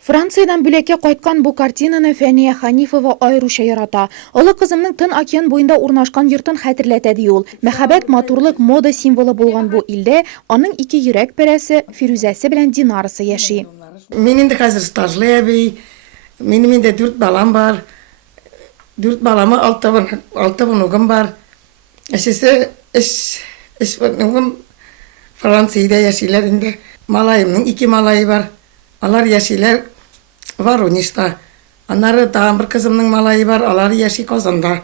Франциядан бүлеккә кайткан бу картинаны Фәния Ханифова айрыша ярата. Олы кызымның Тын океан буенда урнашкан йортын хәтерләтә ди ул. Мәхәббәт, матурлык, мода символы булган бу илдә аның ике йөрәк пәрәсе Фирүзәсе белән Динарысы яши. Мин инде хәзер стажлы әби. Минем инде 4 балам бар. 4 баламы 6 внугым бар. Әшесе эш внугым Франциядә яшиләр инде. Малайымның 2 малайы бар. Алар яшиләр Воронежта. Аннары тагын бер кызымның малайы бар. Алар яши Казанда.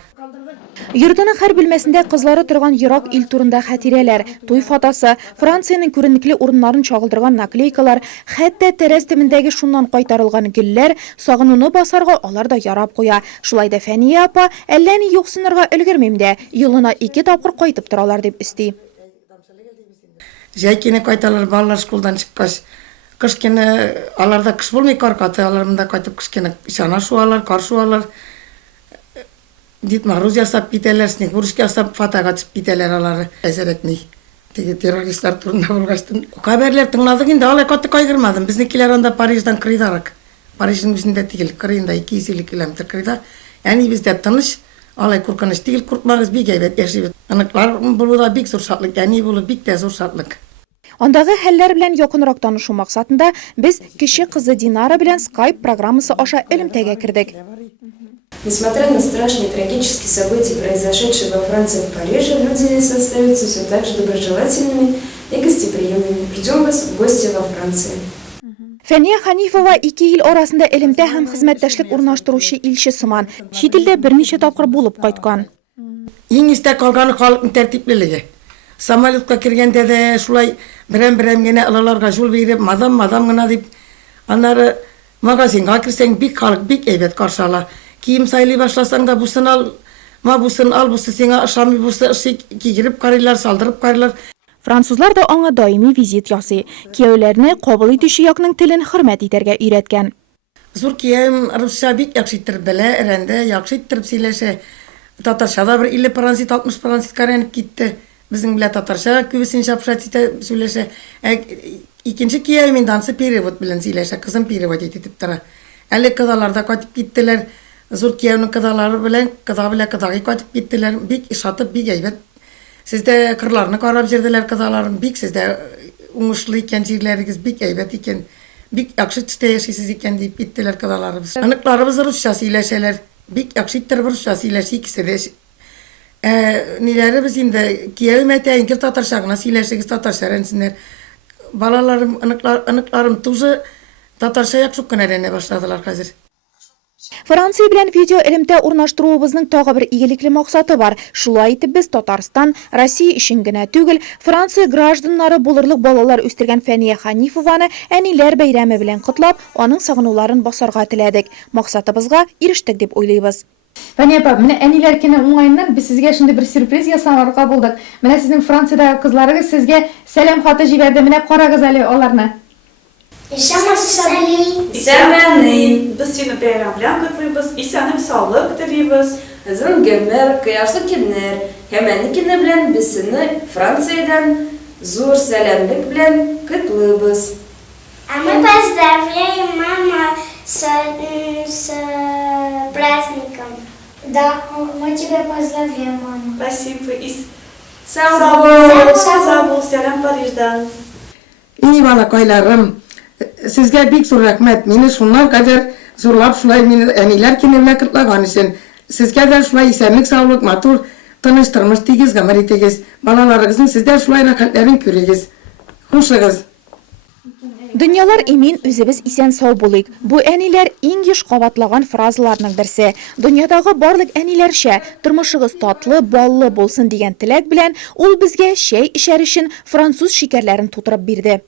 Йортының һәр бүлмәсендә кызлары торган ерак ил турында хәтирәләр, туй фотосы, Франциянең күренекле урыннарын чагылдырган наклейкалар, хәтта тәрәз төбендәге шуннан кайтарылган гөлләр, сагынуны басарга алар да ярап куя. Шулай да Фәния апа, әллә ни юксынырга өлгермим дә, елына 2 тапкыр кайтып торалар дип өсти. Җәй көне кайталар балалар школдан чыккач. Кыш көне аларда кыш булмый каркаты, аларында кайтып кыш көне чана шуалар, кар шуалар. Дит Мороз ясап китәләр, снегурочка ясап фотога төшеп китәләр алары. Әзерәтми. Теге террористлар турында булгачтын. Хәбәрләр тыңладык инде, алай каты кайгырмадым. Безнекеләр анда Париждан кырыйдарак. Парижның үзендә тигел, кырыйында 250 километр кырыйда. Яни бездә тыныч, алай куркыныч тигел, куркмагыз бик әйбәт яшибез. Аныклар булуда бик зур шатлык, яни булу бик тә зур шатлык. Андагы хәлләр белән якынрак танышу максатында без кече кызы Динара белән Skype программасы аша элемтәгә кердек. Несмотря на страшные трагические события, произошедшие во Франции и в Париже, люди остаются все так же доброжелательными и гостеприимными. Ждем вас в гости во Франции. Фәния Ханифова 2 ил арасында элемтә һәм хезмәттәшлек урнаштыручы илче сыман. Чит илдә берничә тапкыр булып кайткан. Иң истә калганы халыкның тәртиплелеге. Самолетка кергәндә дә шулай берәм-берәм генә алаларга жол биреп, мадам гына дип, аннары магазинга кирсәң бик халык бик әйбәт каршы ала. Кием сайлый башласаң да бусын ал, бусы сиңа ошамый, бусы кигереп карыйлар, салдырып карыйлар. Французлар да аңа даими визит ясый. Кияүләрне кабул итүче якның телен хөрмәт итәргә өйрәткән. Зур кием русча бик яхшы иттереп белә, әрәндә яхшы иттереп сөйләшә. Татарча да бер 50%, 60% каранып китте. Безнең белән татарча күбесен шапшат сөйләшә. Икенче кияү мин дансы перевод белән сөйләшә, кызым перевод итеп тора. Әле кызларда кайтып киттеләр. Зур кияүнең кызлары белән кызагы кайтып киттеләр. Бик ишатып, бик әйбәт. Сездә кырларны карап җирделәр кызларын. Бик сездә уңышлы икән, җирләрегез бик әйбәт икән. Бик яхшы төстә яшисез икән дип киттеләр кызларыбыз. Аныкларыбыз русча сөйләшәләр. Бик яхшы иттереп русча сөйләшә икесе дә. Ниләре без инде кияү мәтәен кир татарча гына сөйләшегез, татарча рәнсеннәр. Балаларым, аныкларым тоже татарча яхшы кына өйрәнә башладылар хәзер. Франция белән видео элемтә урнаштыруыбызның тагы бер игелекле максаты бар. Шулай итеп без Татарстан, Россия өчен генә түгел, Франция гражданнары булырлык балалар үстергән Фәния Ханифованы әниләр бәйрәме белән котлап, аның сагынуларын басарга теләдек. Максатыбызга ирештек дип уйлыйбыз. Фәния апа, менә әниләр көне уңайыннан без сезгә шундый бер сюрприз ясарга булдык. Менә сезнең Франциядагы кызларыгыз сезгә сәлам хаты җибәрде. Менә карагыз әле аларны. Исәнмәнин. Без сине бәйрәм белән котлыйбыз. Исәнлек, саулык телибез. Озын гомер, кояшлы көннәр. Һәм әни көне белән без сине Франциядән зур сәламлык белән котлыйбыз. А мы поздравляем маму с праздником. Да, мы тебя поздравляем, мама. Спасибо. Сау бул. Сау бул. Сәлам Париждан. И балакайларым, сезгә бик зур рәхмәт. Мине шуннан кадәр зурлап шулай мине әниләр көне белән котлаган өчен. Сезгә дә шулай исәнлек, саулык, матур тыныч тормыш тигез гомер итегез. Балаларыгызның сездә шулай рәхәтләрен күрегез. Хушыгыз. Дөньялар имин, үзебез исән сау булыйк. Бу әниләр иң еш кабатлаган фразаларның берсе. Дөньядагы барлык әниләрчә тормышыгыз татлы, баллы булсын дигән теләк белән ул безгә чәй эчәр өчен француз шикәрләрен тутырып бирде.